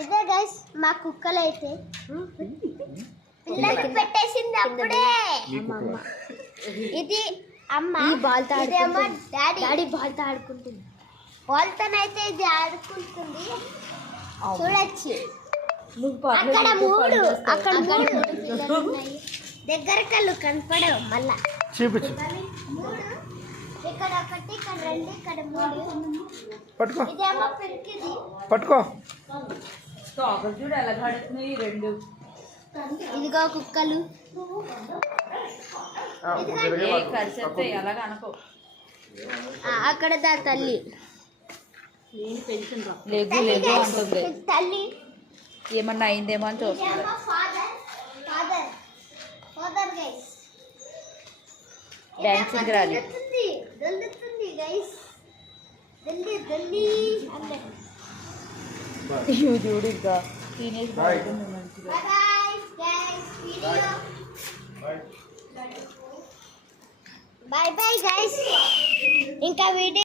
ఇదే గైస్ మా కుక్కలు అయితే పిల్లలకి పెట్టేసింది అప్పుడే. ఇది అమ్మ, ఇదేమో డాడీ బాల్తో ఆడుకుంటుంది. బాల్తోనైతే ఇది ఆడుకుంటుంది చూడొచ్చు. అక్కడ మూడు దగ్గర కళ్ళు కనపడవు మళ్ళా. మూడు ఇక్కడ ఒకటి, ఇక్కడ రెండు, ఇక్కడ మూడు. పట్టుకో, ఇదేమో పెరికిది. పట్టుకో. చూడు ఎలా కడుతున్నాయి రెండు. ఇదిగో కుక్కలు. ఎలాగ అనుకో. అక్కడ దా తల్లి లేగు లేగు అంటుంది. తల్లి ఏమన్నా అయిందేమో అని చూస్తుంది. డాన్సింగ్ రాలి చూడు ఇంకా టీనేజ్ బాగుంటుంది మంచిగా. Bye bye guys. ఇంకా వీడియో